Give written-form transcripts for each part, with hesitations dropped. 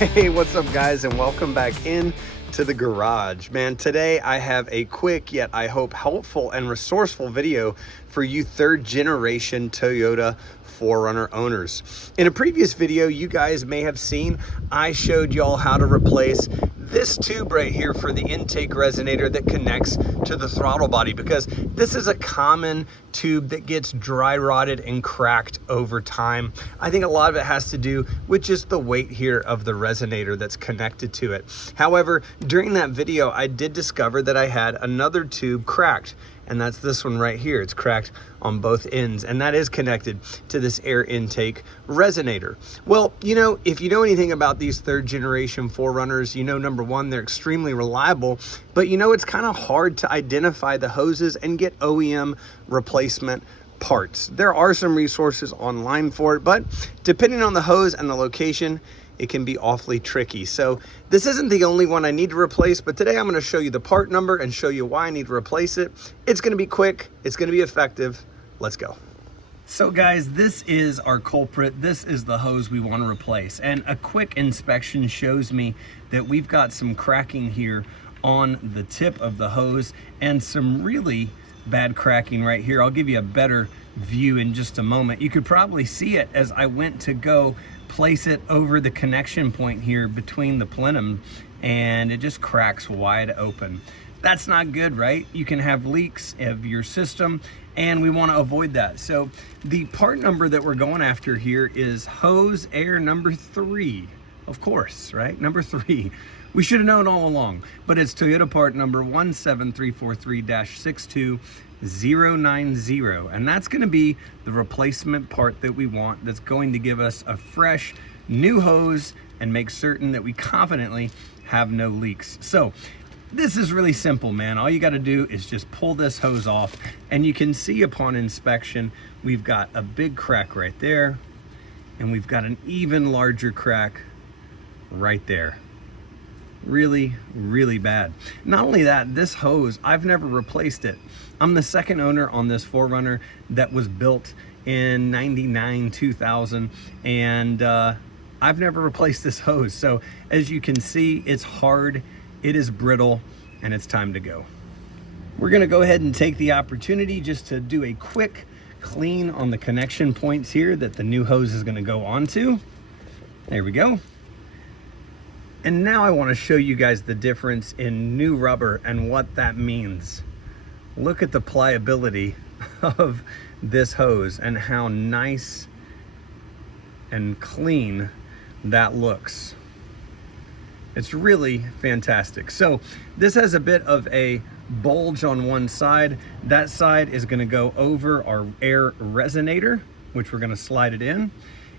Hey, what's up guys, and welcome back in to the garage. Man, today I have a quick yet I hope helpful and resourceful video for you third generation Toyota 4Runner owners. In a previous video you guys may have seen, I showed y'all how to replace this tube right here for the intake resonator that connects to the throttle body, because this is a common tube that gets dry rotted and cracked over time. I think a lot of it has to do with just the weight here of the resonator that's connected to it. However, during that video I did discover that I had another tube cracked, and that's this one right here. It's cracked on both ends, and that is connected to this air intake resonator. Well, you know, if you know anything about these third generation 4Runners, you know, number one, they're extremely reliable, but you know, it's kind of hard to identify the hoses and get OEM replacement parts. There are some resources online for it, but depending on the hose and the location, it can be awfully tricky. So this isn't the only one I need to replace, but today I'm going to show you the part number and show you why I need to replace it. It's going to be quick, it's going to be effective. Let's go. So guys, this is our culprit. This is the hose we want to replace, and a quick inspection shows me that we've got some cracking here on the tip of the hose and some really bad cracking right here. I'll give you a better view in just a moment. You could probably see it as I went to go place it over the connection point here between the plenum, and it just cracks wide open. That's not good, right? You can have leaks of your system, and we want to avoid that. So the part number that we're going after here is hose air number 3, of course, right? Number 3. We should have known all along, but it's Toyota part number 17343-62090, and that's going to be the replacement part that we want, that's going to give us a fresh new hose and make certain that we confidently have no leaks. So this is really simple, man. All you got to do is just pull this hose off, and you can see upon inspection we've got a big crack right there, and we've got an even larger crack right there. Really, really bad. Not only that, this hose, I've never replaced it. I'm the second owner on this 4Runner that was built in 99, 2000, and I've never replaced this hose. So as you can see, it's hard, it is brittle, and it's time to go. We're gonna go ahead and take the opportunity just to do a quick clean on the connection points here that the new hose is gonna go onto. There we go. And now I want to show you guys the difference in new rubber and what that means. Look at the pliability of this hose and how nice and clean that looks. It's really fantastic. So this has a bit of a bulge on one side. That side is going to go over our air resonator, which we're going to slide it in.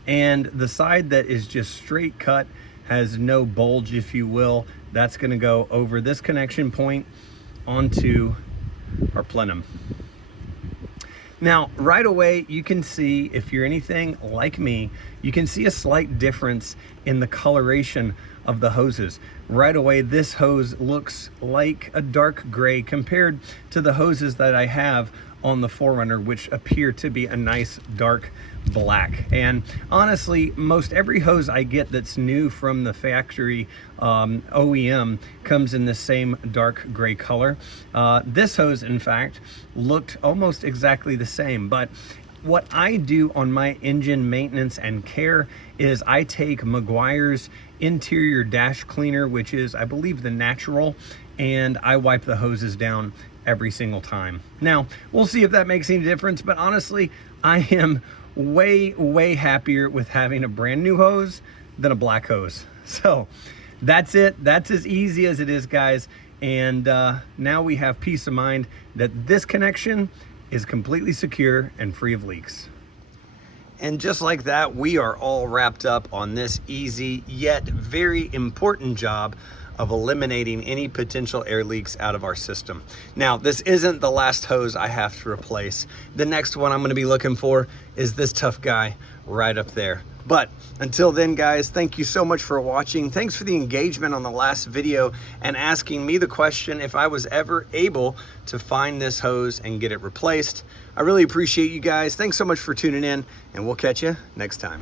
And the side that is just straight cut, has no bulge, if you will, that's going to go over this connection point onto our plenum. Now, right away, you can see, if you're anything like me, you can see a slight difference in the coloration of the hoses. Right away, this hose looks like a dark gray compared to the hoses that I have on the 4Runner, which appear to be a nice dark black. And honestly, most every hose I get that's new from the factory OEM comes in the same dark gray color. This hose, in fact, looked almost exactly the same, but what I do on my engine maintenance and care is I take Meguiar's interior dash cleaner, which is, I believe, the natural, and I wipe the hoses down every single time. Now, we'll see if that makes any difference, but honestly, I am way happier with having a brand new hose than a black hose. So that's it. That's as easy as it is, guys. And now we have peace of mind that this connection is completely secure and free of leaks. And just like that, we are all wrapped up on this easy yet very important job of eliminating any potential air leaks out of our system. Now, this isn't the last hose I have to replace. The next one I'm going to be looking for is this tough guy right up there. But until then, guys, thank you so much for watching. Thanks for the engagement on the last video and asking me the question if I was ever able to find this hose and get it replaced. I really appreciate you guys. Thanks so much for tuning in, and we'll catch you next time.